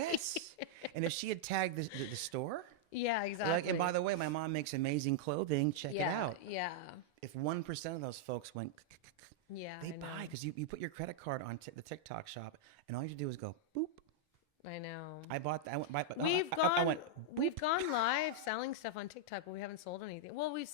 Yes. And if she had tagged the store, Yeah, exactly. and by the way, my mom makes amazing clothing. Check it out. Yeah. If 1% of those folks went, Yeah. they buy because you put your credit card on the TikTok shop, and all you have to do is go boop. I know. I bought that. I went. We've gone live selling stuff on TikTok, but we haven't sold anything. Well, we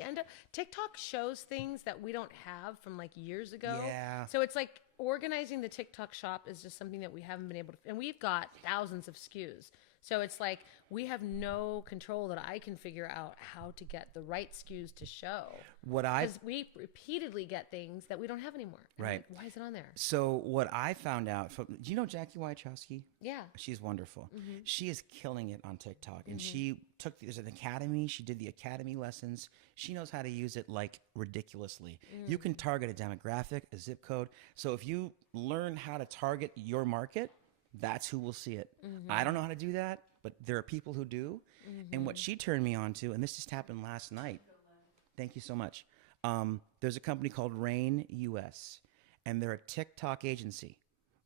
end up TikTok shows things that we don't have from like years ago. Yeah. So it's like organizing the TikTok shop is just something that we haven't been able to, and we've got thousands of SKUs. So it's like we have no control that I can figure out how to get the right SKUs to show. Because we repeatedly get things that we don't have anymore. And Right. like, why is it on there? So what I found out from, do you know Jackie Wachowski? Yeah. She's wonderful. Mm-hmm. She is killing it on TikTok, and she there's an academy. She did the academy lessons. She knows how to use it like ridiculously. You can target a demographic, a zip code. So if you learn how to target your market, that's who will see it. I don't know how to do that, but there are people who do. And what she turned me on to, and this just happened last night. Thank you so much. There's a company called Rain US, and they're a TikTok agency.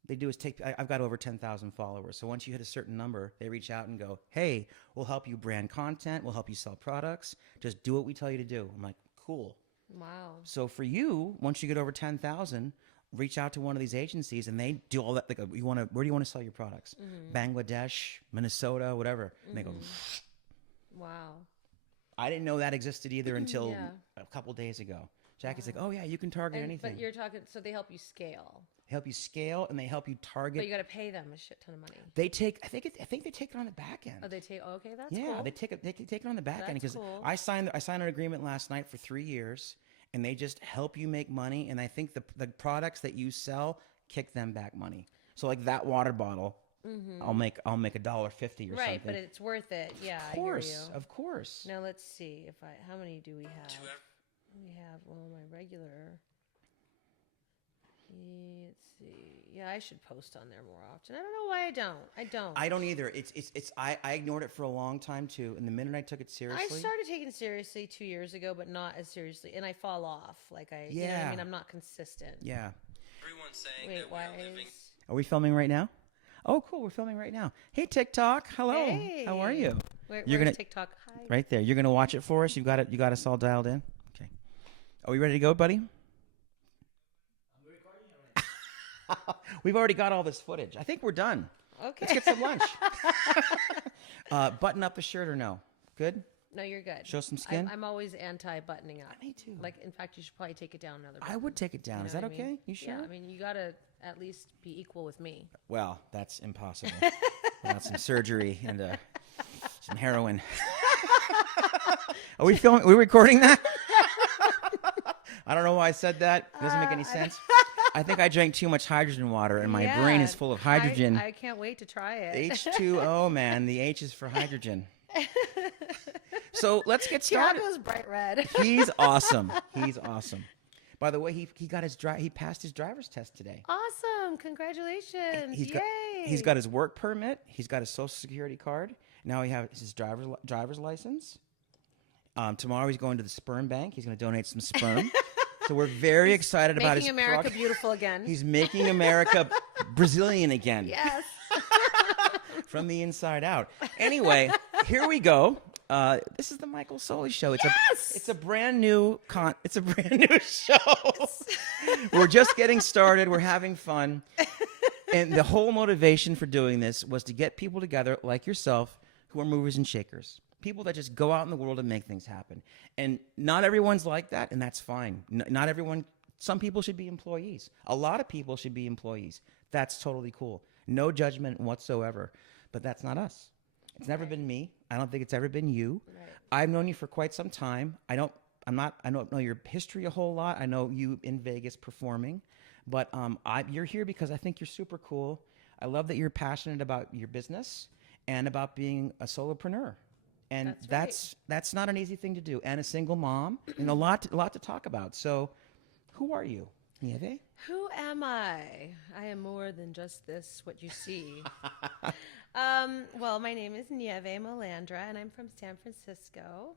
They do is I've got over 10,000 followers. So once you hit a certain number, they reach out and go, hey, we'll help you brand content. We'll help you sell products. Just do what we tell you to do. I'm like, cool. Wow. So for you, once you get over 10,000, reach out to one of these agencies, and they do all that. Like, where do you want to sell your products? Bangladesh, Minnesota, whatever. And they go, Wow. I didn't know that existed either until a couple days ago. Jackie's like, oh yeah, you can target anything. But you're talking, so they help you scale. They help you scale, and they help you target. But you got to pay them a shit ton of money. They take, I think they take it on the back end. Oh, they take. Oh, okay, that's Yeah, cool. they take it on the back end That's because cool. I signed an agreement last night for 3 years, and they just help you make money. And I think the products that you sell kick them back money. So like that water bottle, I'll make $1.50 or something. Right, but it's worth it. Yeah, Of course, I hear you. of course. Now let's see how many do we have? We have my regular. Let's see. Yeah, I should post on there more often. I don't know why I don't. I don't either. I ignored it for a long time too, and the minute I took it seriously, I started taking it seriously 2 years ago, but not as seriously, and I fall off. Like you know what I mean? I'm not consistent. Yeah. Everyone's saying Wait, that why we're living. Are we filming right now? Oh, cool. We're filming right now. Hey, TikTok. Hello. Hey. How are you? You're gonna TikTok. Hi. Right there. You're gonna watch it for us. You got us all dialed in. Okay. Are we ready to go, buddy? We've already got all this footage. I think we're done. Okay. Let's get some lunch. Button up the shirt or no? Good? No, you're good. Show some skin? I'm always anti-buttoning up. Me too. Like, in fact, you should probably take it down another button. I would take it down. You Is know that what I okay? mean? You sure? Yeah, I mean, you got to at least be equal with me. Well, that's impossible. Without some surgery and some heroin. Are we filming? Are we recording that? I don't know why I said that. It doesn't make any sense. I think I drank too much hydrogen water, and my brain is full of hydrogen. I can't wait to try it. H2O, man. The H is for hydrogen. So let's get started. Tiago's bright red. He's awesome. He's awesome. By the way, he passed his driver's test today. Awesome. Congratulations. Yay. He's got his work permit. He's got his social security card. Now he has his driver's license. Tomorrow he's going to the sperm bank. He's going to donate some sperm. So we're very excited about his making America beautiful again. He's making America Brazilian again. Yes. From the inside out. Anyway, here we go. This is the Michael Soli Show. It's a brand new show. We're just getting started. We're having fun. And the whole motivation for doing this was to get people together like yourself who are movers and shakers. People that just go out in the world and make things happen. And not everyone's like that, and that's fine. Not everyone. Some people should be employees. A lot of people should be employees. That's totally cool. No judgment whatsoever. But that's not us. It's never been me. I don't think it's ever been you. Right. I've known you for quite some time. I don't know your history a whole lot. I know you in Vegas performing, but you're here because I think you're super cool. I love that you're passionate about your business and about being a solopreneur. And that's not an easy thing to do. And a single mom, and a lot to talk about. So, who are you, Nieve? Who am I? I am more than just this, what you see. Well, my name is Nieve Malandra, and I'm from San Francisco,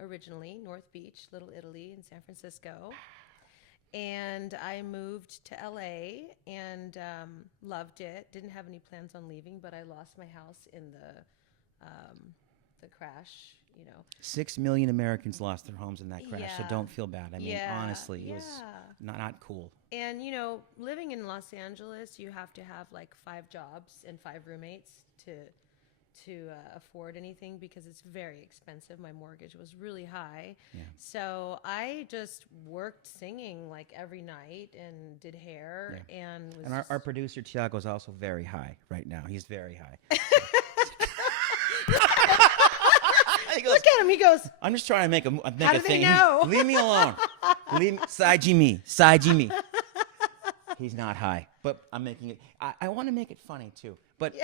originally, North Beach, Little Italy in San Francisco. And I moved to LA and loved it. Didn't have any plans on leaving, but I lost my house in the crash, 6 million Americans lost their homes in that crash, so Yeah. don't feel bad. I mean, Yeah, honestly, it was yeah. not cool. And living in Los Angeles, you have to have like 5 jobs and 5 roommates to afford anything because it's very expensive. My mortgage was really high. Yeah. So I just worked singing like every night and did hair and was And our producer, Tiago, is also very high right now. He's very high. He goes, look at him. He goes, I'm just trying to make How a do they thing. know? Leave me alone. Side me. He's not high, but I'm making it. I want to make it funny too. But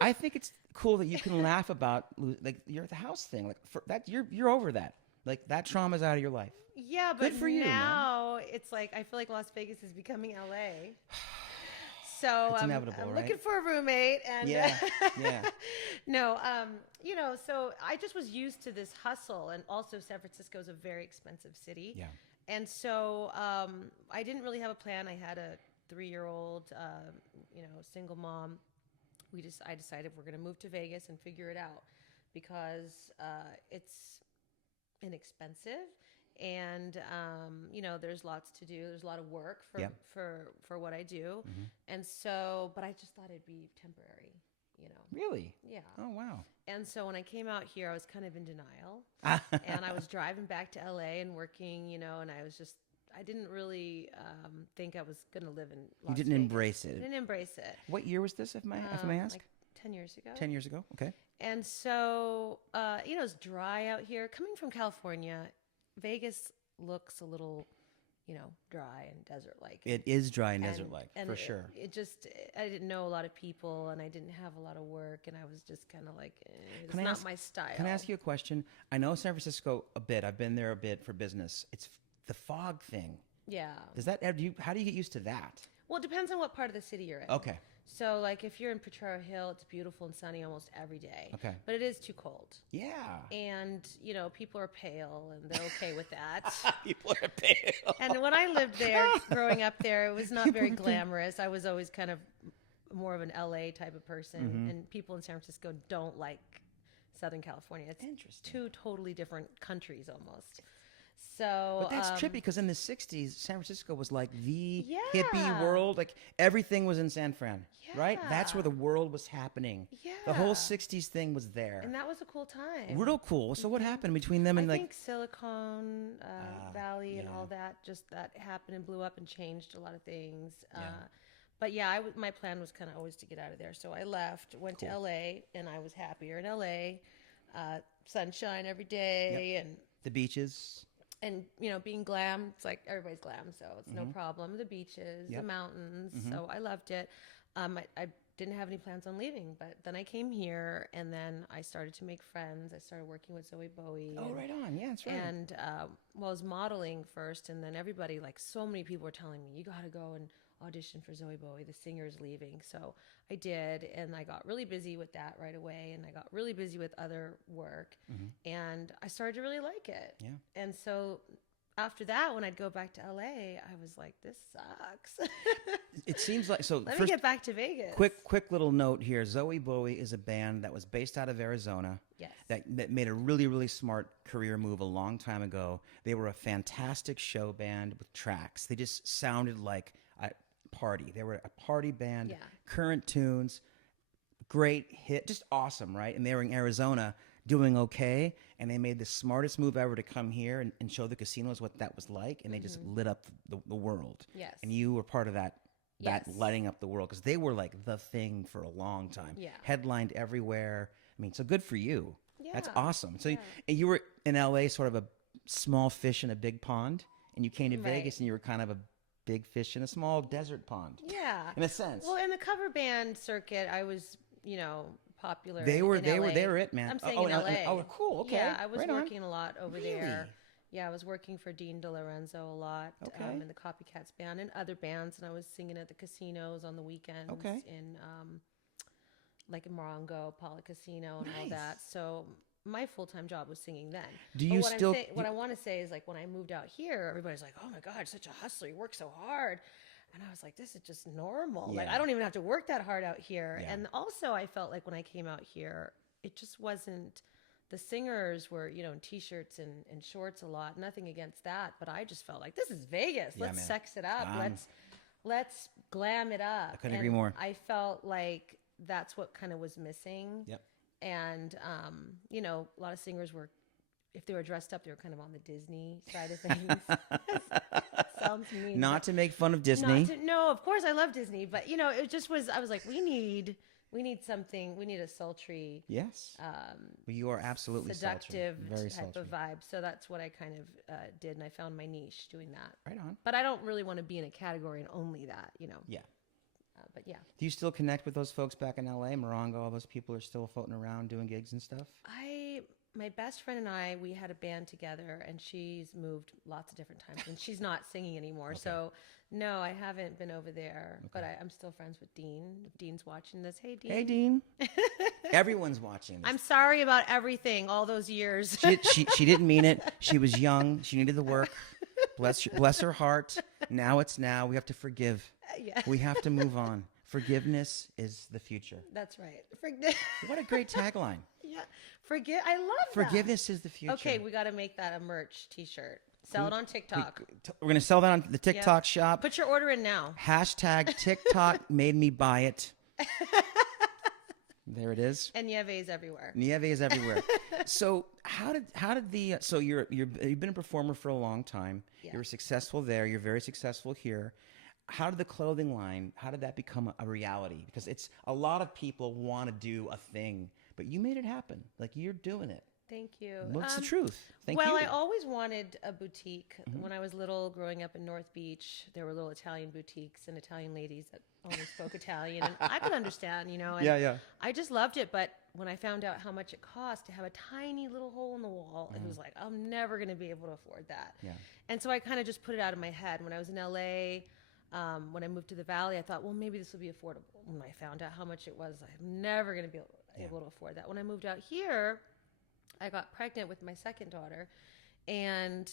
I think it's cool that you can laugh about like the house thing. Like for that, you're over that. Like that trauma's out of your life. yeah, but Good for you, now it's like I feel like Las Vegas is becoming LA. So It's inevitable, I'm right? looking for a roommate, and Yeah. no, so I just was used to this hustle, and also San Francisco is a very expensive city. Yeah. And so I didn't really have a plan. I had a 3-year-old, single mom. I decided we're going to move to Vegas and figure it out because it's inexpensive. And there's lots to do. There's a lot of work for what I do, and so. But I just thought it'd be temporary, Really? Yeah. Oh wow. And so when I came out here, I was kind of in denial, and I was driving back to LA and working, and I didn't really think I was going to live in. Las You didn't Vegas. embrace I it. didn't embrace it. What year was this, if I may ask? Like 10 years ago. 10 years ago. Okay. And so, it's dry out here. Coming from California, Vegas looks a little, dry and desert-like. It is dry and desert-like, for sure. I didn't know a lot of people, and I didn't have a lot of work, and I was just kind of like, it's not my style. Can I ask you a question? I know San Francisco a bit. I've been there a bit for business. It's the fog thing. Yeah. How do you get used to that? Well, it depends on what part of the city you're in. Okay. So, like, if you're in Potrero Hill, it's beautiful and sunny almost every day. Okay. But it is too cold. Yeah. And, people are pale, and they're okay with that. People are pale. And when I lived there, growing up there, it was not very glamorous. I was always kind of more of an LA type of person. And people in San Francisco don't like Southern California. It's Interesting. 2 totally different countries almost. So, But that's trippy because in the 60s, San Francisco was like the Yeah. hippie world. Like everything was in San Fran, right? That's Yeah. where the world was happening. Yeah. The whole 60s thing was there. And that was a cool time. Real cool. So what happened between them and I like think Silicon Valley and yeah. all that, just that happened and blew up and changed a lot of things. Yeah. But yeah, my plan was kind of always to get out of there. So I left, went to LA, and I was happier in LA. Sunshine every day, and the beaches? being glam. It's like everybody's glam, so it's no problem. The beaches, the mountains. So I loved it. I didn't have any plans on leaving, but then I came here, and then I started to make friends. I started working with Zoe Bowie. Oh, right on. Yeah, that's right. And I was modeling first, and then everybody, like so many people were telling me, you got to go and audition for Zoe Bowie. The singer's leaving. So I did, and I got really busy with that right away, and I got really busy with other work, and I started to really like it. Yeah. And so after that, when I'd go back to LA, I was like, this sucks. It seems like so. Let me get back to Vegas. Quick little note here. Zoe Bowie is a band that was based out of Arizona. Yes. That made a really, really smart career move a long time ago. They were a fantastic show band with tracks. They just sounded like a party. They were a party band. Yeah. Current tunes, great hit, just awesome, right? And they were in Arizona doing okay, and they made the smartest move ever to come here and show the casinos what that was like, and they just lit up the world. Yes. And you were part of that Yes. lighting up the world, because they were like the thing for a long time. Yeah. Headlined everywhere. I mean, so good for you. That's Yeah. awesome. So you were in LA, sort of a small fish in a big pond, and you came to Right. Vegas and you were kind of a big fish in a small desert pond. Yeah. In a sense. Well, in the cover band circuit, I was, popular. They were in LA. it, man. I'm saying oh, in LA. Oh, cool. Okay. Yeah, I was Right on. working a lot over Really? there. Yeah, I was working for Dean DeLorenzo a lot Okay. in the Copycats band and other bands, and I was singing at the casinos on the weekends Okay. in like in Morongo, Apollo Casino, and all Nice. that. So my full-time job was singing then. Do But you what still? what I want to say is like when I moved out here, everybody's like, "Oh my God, such a hustler! You work so hard." And I was like, "This is just normal. Like Yeah. I don't even have to work that hard out here." Yeah. And also, I felt like when I came out here, it just wasn't. The singers were, you know, in t-shirts and shorts a lot. Nothing against that, but I just felt like this is Vegas. Yeah, Let's man. sex it up. Let's glam it up. I couldn't agree more. I felt like that's what kind of was missing. Yep. And, you know, a lot of singers were, if they were dressed up, they were kind of on the Disney side of things. Sounds mean. Not to make fun of Disney. No, of course I love Disney, but you know, it just was, I was like, we need something, we need a sultry, Yes. You are absolutely seductive sultry. Very type sultry. of vibe. So that's what I kind of did. And I found my niche doing that. Right on. But I don't really want to be in a category and only that, you know? Yeah. But yeah. Do you still connect with those folks back in LA? Morongo, all those people are still floating around doing gigs and stuff? My best friend and I, we had a band together, and she's moved lots of different times, and she's not singing anymore. Okay. So, no, I haven't been over there, but I'm still friends with Dean. If Dean's watching this, hey, Dean. Hey, Dean. Everyone's watching this. I'm sorry about everything, all those years. She didn't mean it. She was young. She needed the work. Bless her heart. Now it's now. We have to forgive. Yeah. We have to move on. Forgiveness is the future. That's right. What a great tagline. Yeah. I love that. Forgiveness is the future. Okay, we got to make that a merch t-shirt. Sell it on TikTok. We're going to sell that on the TikTok shop. Put your order in now. Hashtag TikTok made me buy it. There it is. And Nieve is everywhere. Nieve is everywhere. So how did the so you've been a performer for a long time. Yeah. You were successful there. You're very successful here. How did the clothing line? How did that become a reality? Because it's a lot of people want to do a thing, but you made it happen. Like you're doing it. Thank you. What's the truth? Thank you. Well, I always wanted a boutique. When I was little, growing up in North Beach, there were little Italian boutiques and Italian ladies that only spoke Italian. And I could understand, you know. And Yeah. I just loved it. But when I found out how much it cost to have a tiny little hole in the wall, it was like, I'm never going to be able to afford that. Yeah. And so I kind of just put it out of my head. When I was in LA, when I moved to the Valley, I thought, well, maybe this will be affordable. When I found out how much it was, I'm never going to be able to afford that. When I moved out here, I got pregnant with my second daughter, and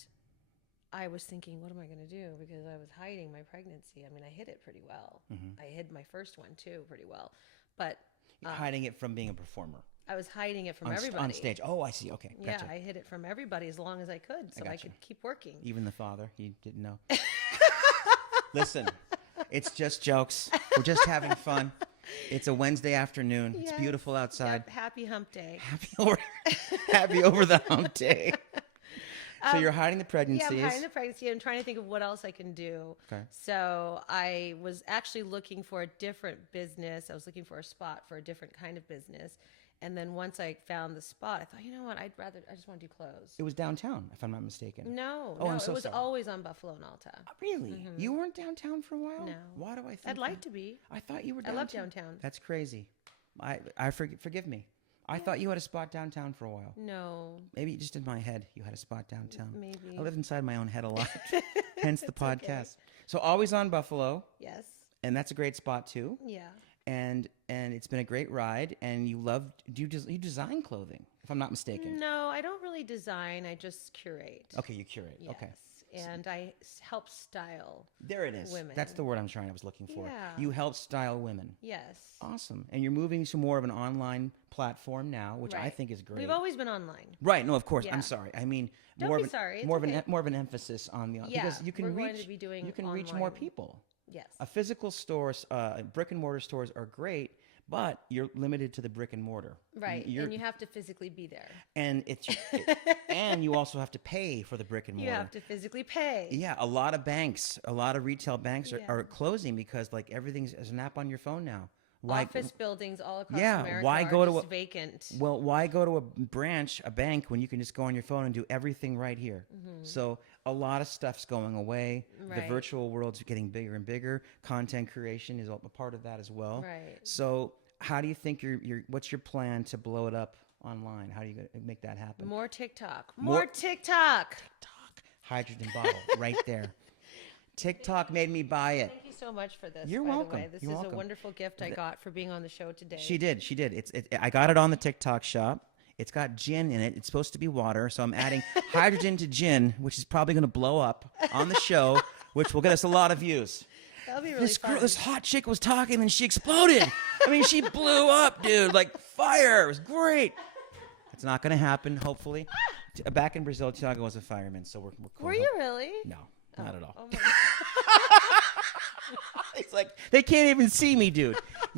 I was thinking, what am I going to do? Because I was hiding my pregnancy. I mean, I hid it pretty well. I hid my first one too pretty well, but You're hiding it from being a performer I was hiding it from on, everybody on stage. Oh, I see. Okay, gotcha. Yeah, I hid it from everybody as long as I could, so I gotcha. could keep working. Even the father, he didn't know. Listen, it's just jokes. We're just having fun. It's a Wednesday afternoon. It's Yes. beautiful outside. Yep, happy hump day. Happy over the hump day. So you're hiding the pregnancies. Yeah, I'm hiding the pregnancy. I'm trying to think of what else I can do. Okay. So I was actually looking for a different business. I was looking for a spot for a different kind of business. And then once I found the spot, I thought, you know what? I just want to do clothes. It was downtown, if I'm not mistaken. No, Oh, no, I'm so it was sorry. always on Buffalo and Alta. Really? You weren't downtown for a while? No. Why do I think I'd like that? to be. I thought you were I downtown. love downtown. That's crazy. Forgive me. I thought you had a spot downtown for a while. No, Maybe just in my head you had a spot downtown. maybe. I live inside my own head a lot. Hence the It's okay. podcast. So always on Buffalo, Yes. and that's a great spot too. Yeah. And it's been a great ride. And you you design clothing, if I'm not mistaken. No, I don't really design. I just curate. Okay, you curate. Yes. Okay, And I help style. there it is. Women. That's the word I was looking for. Yeah. You help style women. Yes. Awesome. And you're moving to more of an online platform now, which I Right. think is great. We've always been online. Right. No, of course. Yeah. I'm sorry. I mean, Don't more be of an, sorry. It's more of okay. more of an emphasis on the Yeah, because you can we're reach going to be doing you can reach more online. people. Yes. A physical store, brick and mortar stores are great, but you're limited to the brick and mortar. Right. You're, And you have to physically be there. and and you also have to pay for the brick and You mortar. have to physically pay. Yeah, a lot of retail banks Yeah. are closing because like everything's as an app on your phone now. Why? Office buildings all across Yeah, America why are go to just a- vacant. Well, why go to a bank when you can just go on your phone and do everything right here? So a lot of stuff's going away. The Mm-hmm. Right. virtual world's getting bigger and bigger. Content creation is a part of that as well. Right. So how do you think what's your plan to blow it up online? How do you make that happen? More TikTok. More- More TikTok. TikTok, hydrogen bottle, right there. TikTok made me buy it. Thank you so much for this. You're by welcome. The way. This You're is welcome. a wonderful gift I got for being on the show today. She did. I got it on the TikTok shop. It's got gin in it. It's supposed to be water. So I'm adding hydrogen to gin, which is probably going to blow up on the show, which will get us a lot of views. That'll be really fun. This hot chick was talking and she exploded. I mean, she blew up, dude, like fire. It was great. It's not going to happen, hopefully. Back in Brazil, Thiago was a fireman, so we're cool. Were you really? No, not at all. Oh my It's like, they can't even see me, dude.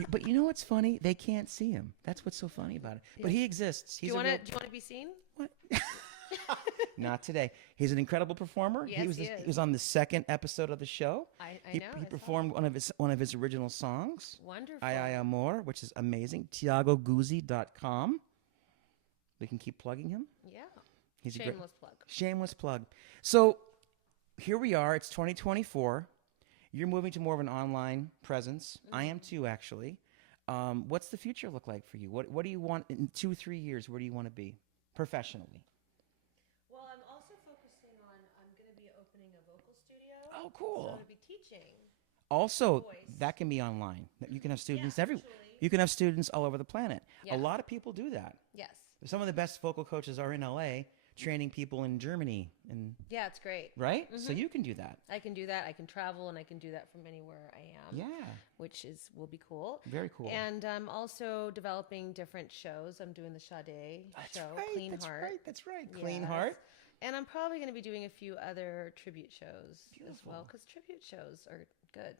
But you know what's funny? They can't see him. That's what's so funny about it. But he exists. Do you want to be seen? What? Not today. He's an incredible performer. Yes, He was on the second episode of the show. I He know. performed one of his original songs. Wonderful. I Amor, which is amazing. TiagoGuzzi.com. We can keep plugging him. Yeah. He's Shameless plug. Shameless plug. So here we are. It's 2024. You're moving to more of an online presence. I am too, actually. What's the future look like for you? What do you want in 2-3 years? Where do you want to be professionally? Well, I'm also focusing on, I'm going to be opening a vocal studio. Oh, cool. So I'm going to be teaching. Also, voice. that can be online. You can have students actually. You can have students all over the planet. Yeah. A lot of people do that. Yes. Some of the best vocal coaches are in LA, training people in Germany, and Yeah, it's great. right. So you can do that. I can do that. I can travel, and I can do that from anywhere I am. Yeah, Which will be cool. very cool. And I'm also developing different shows. I'm doing the Sade show, Clean Heart. That's right. Clean Yes. Heart. And I'm probably going to be doing a few other tribute shows as Beautiful. well, because tribute shows are good.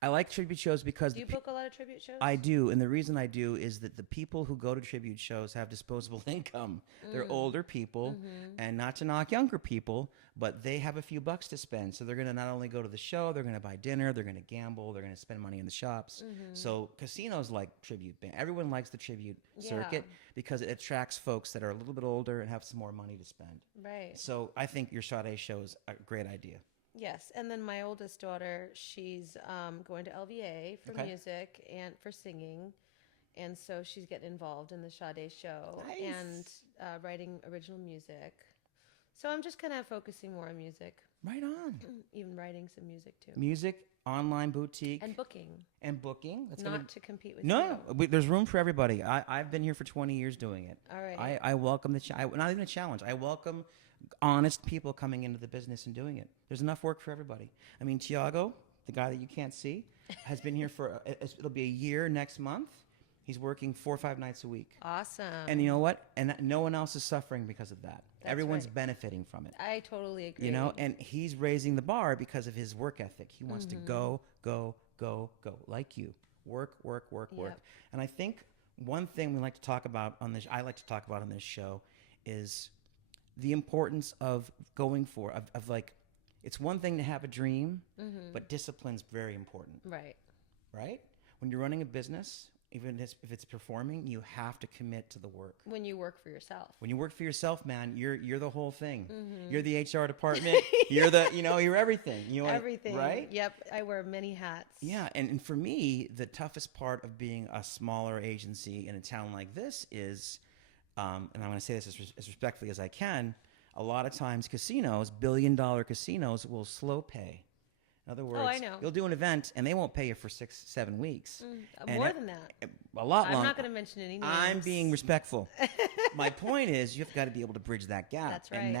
I like tribute shows because Do you book a lot of tribute shows? I do, and the reason I do is that the people who go to tribute shows have disposable income. They're older people, and not to knock younger people, but they have a few bucks to spend. So they're going to not only go to the show, they're going to buy dinner, they're going to gamble, they're going to spend money in the shops. So casinos like tribute band. Everyone likes the tribute circuit because it attracts folks that are a little bit older and have some more money to spend. Right. So I think your Sade show is a great idea. Yes, and then my oldest daughter, she's going to LVA for Okay. music and for singing, and so she's getting involved in the Sade show Nice. and writing original music. So I'm just kind of focusing more on music, Right on. even writing some music too, Music, online boutique, and booking, and booking. That's not gonna to compete with No, you. there's room for everybody. I've been here for 20 years doing it. All right. I welcome not even a challenge. I welcome honest people coming into the business and doing it. There's enough work for everybody. I mean, Tiago, the guy that you can't see, has been here for, it'll be a year next month. He's working 4 or 5 nights a week. Awesome. And you know what? And no one else is suffering because of that. That's Everyone's right. benefiting from it. I totally agree. You know, and he's raising the bar because of his work ethic. He wants to go, like you. Work. Yep. And I think one thing we like to talk about on this, I like to talk about on this show, is the importance of going for, of like, it's one thing to have a dream, but discipline's very important, Right. right? When you're running a business, even if it's performing, you have to commit to the work. When you work for yourself. When you work for yourself, man, you're the whole thing. You're the HR department. You're you're everything. You know, Everything. right? Yep. I wear many hats. Yeah, and for me, the toughest part of being a smaller agency in a town like this is, and I'm going to say this as respectfully as I can, a lot of times casinos, billion-dollar casinos, will slow pay. In other words, I know. you'll do an event and they won't pay you for 6-7 weeks. And More than that. A lot I'm longer. not going to mention any names. I'm being respectful. My point is, you've got to be able to bridge that gap. That's right. And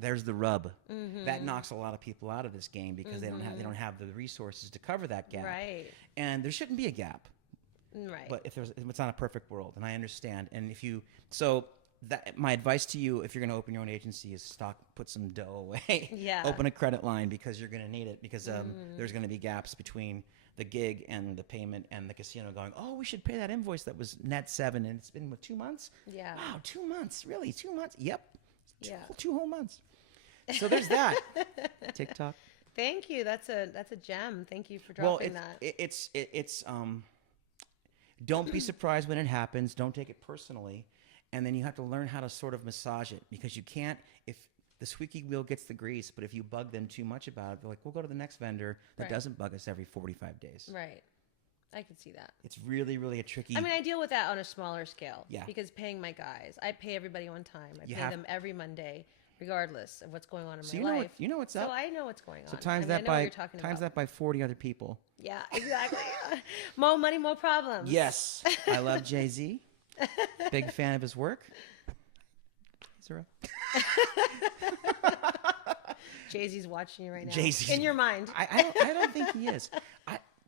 there's the rub. That knocks a lot of people out of this game because they don't have the resources to cover that gap. Right. And there shouldn't be a gap. Right. But if it's not a perfect world, and I understand. And my advice to you, if you're going to open your own agency, is put some dough away. Yeah. Open a credit line because you're going to need it because there's going to be gaps between the gig and the payment and the casino going, oh, we should pay that invoice that was net 7 and it's been 2 months. Yeah. Wow, 2 months, really? 2 months? Yep. Yeah. 2 whole months. So there's that. TikTok. Thank you. That's a gem. Thank you for dropping that. It's don't be surprised when it happens. Don't take it personally. And then you have to learn how to sort of massage it because you can't, if the squeaky wheel gets the grease, but if you bug them too much about it, they're like, we'll go to the next vendor that Right. doesn't bug us every 45 days. Right. I can see that. It's really, really a tricky. I mean, I deal with that on a smaller scale. Yeah. Because paying my guys, I pay everybody on time. I You pay have- them every Monday, regardless of what's going on in So my life. you know what's up. So I know what's going on. So times I that know what by you're talking about. that by 40 other people. Yeah, exactly. More money, more problems. Yes, I love Jay-Z. Big fan of his work. Jay-Z's watching you right now. Jay-Z's in your mind. I don't think he is.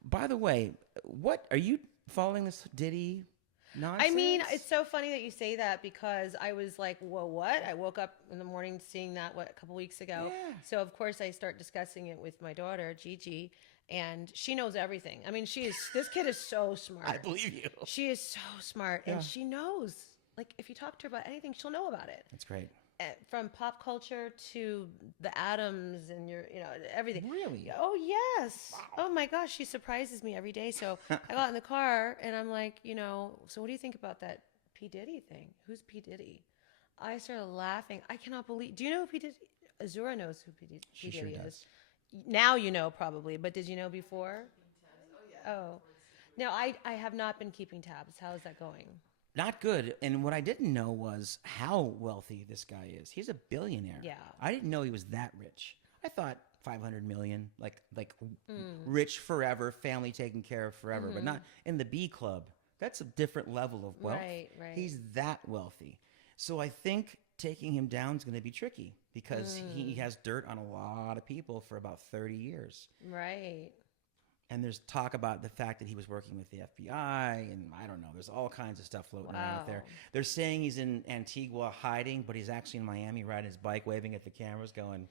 By the way, what are you following this Diddy nonsense? I mean, it's so funny that you say that because I was like, whoa, what? I woke up in the morning seeing that, a couple weeks ago. Yeah. So, of course, I start discussing it with my daughter, Gigi, and she knows everything. I mean, this kid is so smart. I believe you. She is so smart, Yeah. and she knows. Like, if you talk to her about anything, she'll know about it. That's great. From pop culture to the atoms and everything. Really? Oh, yes. Wow. Oh, my gosh. She surprises me every day. So I got in the car and I'm like, so what do you think about that P. Diddy thing? Who's P. Diddy? I started laughing. I cannot believe. Do you know who P. Diddy? Azura knows who P. Diddy She sure is. does. Now you know probably, but did you know before? Oh. No, I have not been keeping tabs. How is that going? Not good. And what I didn't know was how wealthy this guy is. He's a billionaire. Yeah. I didn't know he was that rich. I thought 500 million, like rich forever, family taken care of forever, but not in the B club. That's a different level of wealth. Right. He's that wealthy. So I think taking him down is going to be tricky because he has dirt on a lot of people for about 30 years. Right. And there's talk about the fact that he was working with the FBI, and I don't know. There's all kinds of stuff floating around out there. They're saying he's in Antigua hiding, but he's actually in Miami riding his bike, waving at the cameras, going.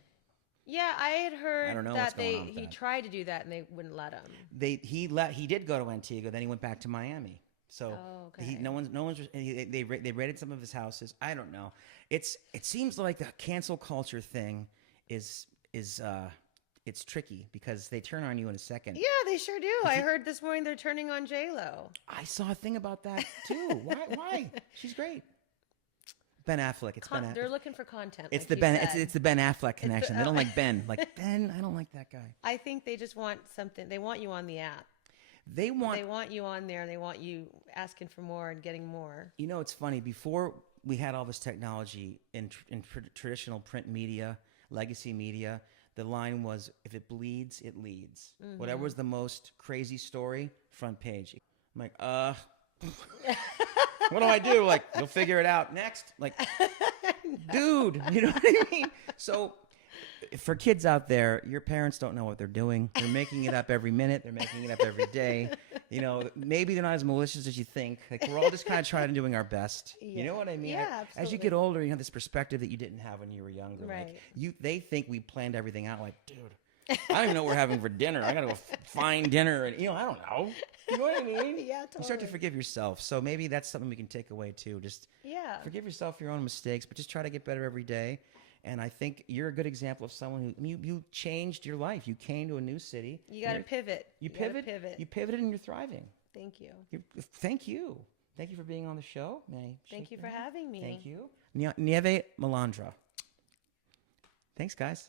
Yeah, I had heard I don't know that what's going on with he that. tried to do that and they wouldn't let him. He did go to Antigua, then he went back to Miami. So okay. no one's. They raided some of his houses. I don't know. It seems like the cancel culture thing is. It's tricky because they turn on you in a second. Yeah, they sure do. I heard this morning they're turning on J-Lo. I saw a thing about that too. Why? She's great. Ben Affleck. They're looking for content. It's like it's the Ben Affleck connection. They don't like Ben. Like Ben, I don't like that guy. I think they just want something. They want you on the app. They want you on there. They want you asking for more and getting more. It's funny. Before we had all this technology in traditional print media, legacy media, the line was, if it bleeds, it leads. Whatever was the most crazy story, front page. I'm like, what do I do? Like, you'll figure it out next. Like, dude, you know what I mean? So for kids out there, your parents don't know what they're doing. They're making it up every minute. They're making it up every day. Maybe they're not as malicious as you think. Like, we're all just kind of trying to doing our best. Yeah. You know what I mean? Yeah, absolutely. As you get older, you have this perspective that you didn't have when you were younger. Right. Like, they think we planned everything out. Like, dude, I don't even know what we're having for dinner. I got to go find dinner. And, I don't know. You know what I mean? Yeah, totally. You start to forgive yourself. So maybe that's something we can take away, too. Just forgive yourself for your own mistakes, but just try to get better every day. And I think you're a good example of someone who you changed your life. You came to a new city. You got to pivot. You pivoted. You pivoted, and you're thriving. Thank you. Thank you. Thank you for being on the show. Thank you for having me. Thank you. Nieve Malandra. Thanks, guys.